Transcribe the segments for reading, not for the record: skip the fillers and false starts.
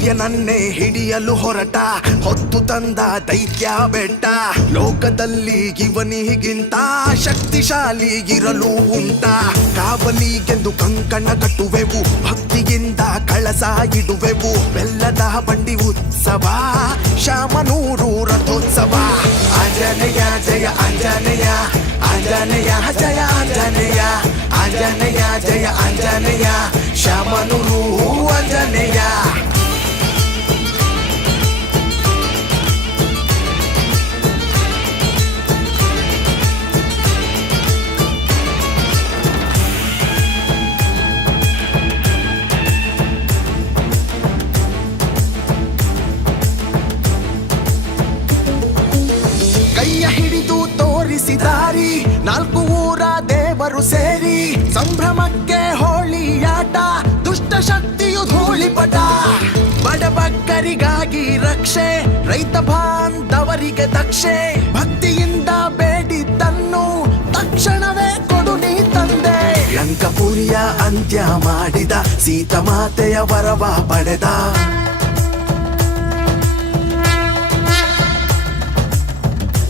ಸೂರ್ಯನನ್ನೇ ಹಿಡಿಯಲು ಹೊರಟ ಹೊತ್ತು ತಂದ ದೈತ್ಯ ಬೆಟ್ಟ. ಲೋಕದಲ್ಲಿ ಇವನಿಗಿಂತ ಶಕ್ತಿಶಾಲಿ ಇರಲು ಉಂಟ. ಕಾವಲಿಗೆಂದು ಕಂಕಣ ಕಟ್ಟುವೆವು, ಭಕ್ತಿಯಿಂದ ಕಳಸ ಇಡುವೆವು. ಬೆಲ್ಲದ ಬಂಡಿ ಉತ್ಸವ, ಶಾಮನೂರು ರಥೋತ್ಸವ. ಆಂಜನೇಯ ಜಯ ಆಂಜನೇಯ, ಆಂಜನೇಯ ಜಯ ಆಂಜನೇಯ, ಆಂಜನೇಯ ಜಯ ಆಂಜನೇಯ, ಶಾಮನೂರು ಆಂಜನೇಯ. ಕೈಯ ಹಿಡಿದು ತೋರಿಸಿದಾರಿ, ನಾಲ್ಕು ಊರ ದೇವರು ಸೇರಿ. ಸಂಭ್ರಮಕ್ಕೆ ಹೋಳಿಯಾಟ, ದುಷ್ಟ ಶಕ್ತಿಯು ಧೂಳಿಪಟ. ಬಡಬಗ್ಗರಿಗಾಗಿ ರಕ್ಷೆ, ರೈತ ಬಾಂಧವರಿಗೆ ದಕ್ಷೆ. ಭಕ್ತಿಯಿಂದ ಬೇಡಿದ್ದನ್ನು ತಕ್ಷಣವೇ ಕೊಡು ನೀ ತಂದೆ. ಲಂಕಪುರಿಯ ಅಂತ್ಯ ಮಾಡಿದ, ಸೀತಮಾತೆಯ ವರವ ಪಡೆದ.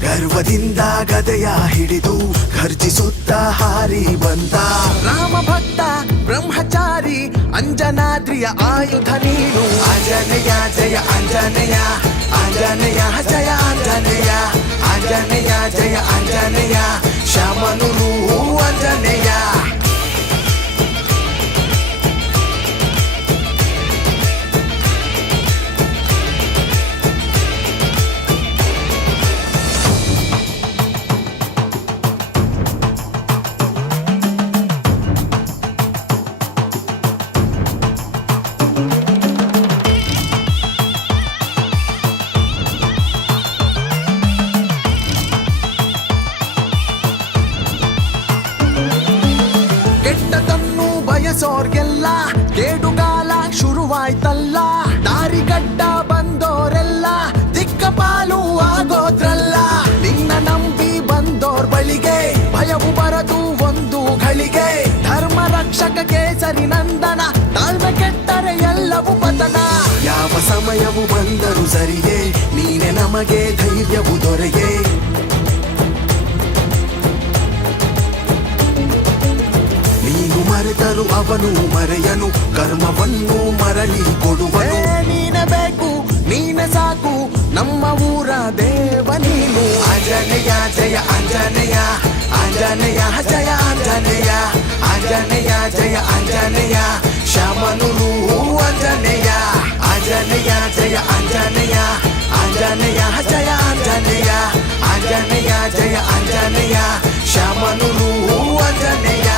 ಗರ್ವದಿಂದ ಗದೆಯ ಹಿಡಿದು ಗರ್ಜಿಸುತ್ತ ಹಾರಿ ಬಂದ. ರಾಮ ಭಕ್ತ ಬ್ರಹ್ಮಚಾರಿ, ಅಂಜನಾದ್ರಿಯ ಆಯುಧ ನೀನು. ಆಂಜನೇಯ ಜಯ ಆಂಜನೇಯ, ಆಂಜನೇಯ ಜಯ ಆಂಜನೇಯ, ಆಂಜನೇಯ ಜಯ ಆಂಜನೇಯ, ಶಾಮನೂರು ಆಂಜನೇಯ. ಕೆಟ್ಟದನ್ನು ಬಯಸೋರ್ಗೆಲ್ಲ ಕೇಡುಗಾಲ ಶುರುವಾಯ್ತಲ್ಲ. ದಾರಿಗಡ್ಡ ಬಂದೋರೆಲ್ಲ ದಿಕ್ಕಪಾಲು ಆಗೋದ್ರಲ್ಲ. ನಿನ್ನ ನಂಬಿ ಬಂದೋರ್ ಬಳಿಗೆ ಭಯವು ಬರದು ಒಂದು ಘಳಿಗೆ. ಧರ್ಮ ರಕ್ಷಕ ಕೇಸರಿ ನಂದನ, ತಾಳ್ಮೆ ಕೆಟ್ಟರೆ ಎಲ್ಲವೂ ಪತನ. ಯಾವ ಸಮಯವು ಬಂದರೂ ಸರಿಯೇ, ನೀನೆ ನಮಗೆ ಧೈರ್ಯವು ದೊರೆಯೇ. ಮರೆತರು ಅವನು ಮರೆಯನು, ಕರ್ಮವನ್ನು ಮರಳಿ ಕೊಡುವನು. ನೀನೆ ಬೇಕು ನೀನೆ ಸಾಕು, ನಮ್ಮ ಊರ ದೇವ ನೀನು. ಆಂಜನೇಯ ಜಯ ಆಂಜನೇಯ, ಆಂಜನೇಯ ಜಯ ಆಂಜನೇಯ, ಆಂಜನೇಯ ಜಯ ಆಂಜನೇಯ, ಶಾಮನೂರು ಆಂಜನೇಯ. ಆಂಜನೇಯ ಜಯ ಆಂಜನೇಯ, ಆಂಜನೇಯ ಜಯ ಆಂಜನೇಯ, ಆಂಜನೇಯ ಜಯ ಆಂಜನೇಯ, ಶಾಮನೂರು ಆಂಜನೇಯ.